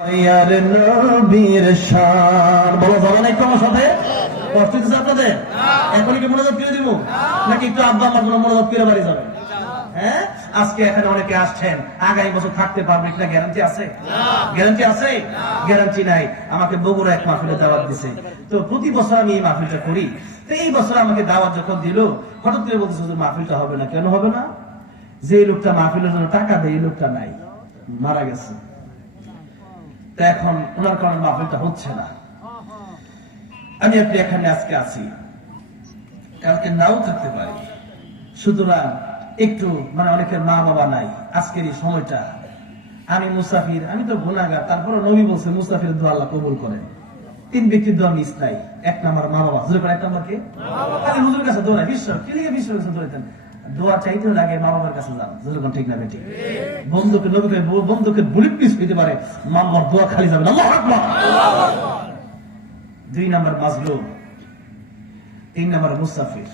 ইয়ার নবীর শান। বলো যাবে না একটু আমার সাথে। কষ্ট দিচ্ছে আপনাদের? এখনই কি মনোযোগ করে দিব? নাকি একটু আব্বা আমার কোনো মনোযোগ করে বাড়ি যাবে হ্যাঁ? আজকে এখানে অনেকে আসছেন। আগামী বছর থাকতে পারবে কিনা গ্যারান্টি আছে? গ্যারান্টি আছে? গ্যারান্টি নাই। আমাকে বগুড়া এক মাহফিলে দাওয়াত দিছে। তো প্রতি বছর আমি এই মাহফিলটা করি। তো এই বছর আমাকে দাওয়াত যখন দিল হঠাৎ করে বলতেছে মাহফিলটা হবে না কেন হবে না? যে লোকটা মাহফিলের জন্য টাকা দেয় এই লোকটা নাই। মারা গেছে। তা এখন ওনার কারণে মাহফিলটা হচ্ছে না। আমি আপনি এখানে আজকে আছি। কালকে নাও থাকতে পারি। সুতরাং একটু মানে অনেকের মা বাবা নাই। আজকের এই সময়টা আমি মুসাফির আমি তো গুণাগার তারপরে নবী বলছে মুসাফির দোয়া আল্লাহ কবুল করেন। তিন ব্যক্তির দোয়া মিস নাই। এক নাম্বার মা বাবা। হুজুর এক নাম্বার কে? হুজুর কাছে দোয়া বিশ্ব কি লিখে বিশ্ব কাছে দোয়া দিতেন? দোয়া মা বাবার কাছে যান। কোন ঠিক না বন্ধুকে, নবীকে, বন্ধুকে পিস হইতে পারে। মাম্মার দোয়া খালি যাবে দুই তিন মুসাফির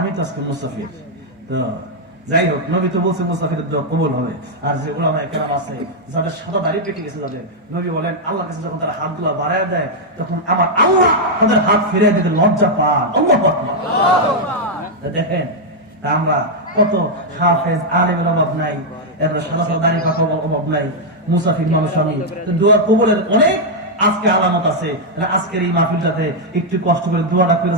আমি তো আজকে মুসাফির তো যাই হোক, নবী তো বলছে মুসাফিরের দোয়া কবুল হবে। আর যে ওলামা কেরাম আছে, যাদের সাদা পেটে গেছে যাদের নবী বলেন আল্লাহ কাছে যখন তারা হাতগুলা বাড়ায় দেয়, তখন আমার আল্লাহ তাদের হাত ফিরে দিতে লজ্জা পান। আল্লাহ দেখেন আমরা কত হাফেজ, আলেমের অভাব নাই, এরপরে সাদা সাদা দাড়ি পাকা অভাব নাই, মুসাফির মানুষ আমি তো দোয়া কবুলের অনেক আজকে আলামত আছে। আজকের এই মাহফিলটাতে একটু কষ্ট করে দোয়াটা করে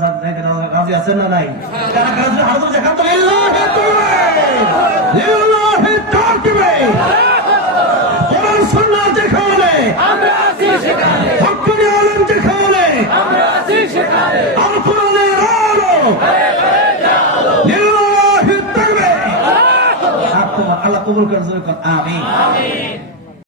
রাজি- আছেন না নাই? কারা কারা যদি দেখান তো। লিল্লাহি তাকবীর! লিল্লাহি তাকবীর! কোরআন সুন্নাহ যেখানে আমরা আছি সেখানে হক্কানি আলেম যেখানে আমরা আছি সেখানে আল কোরআনের আলো আল্লাহ কবুল আমিন। আমিন।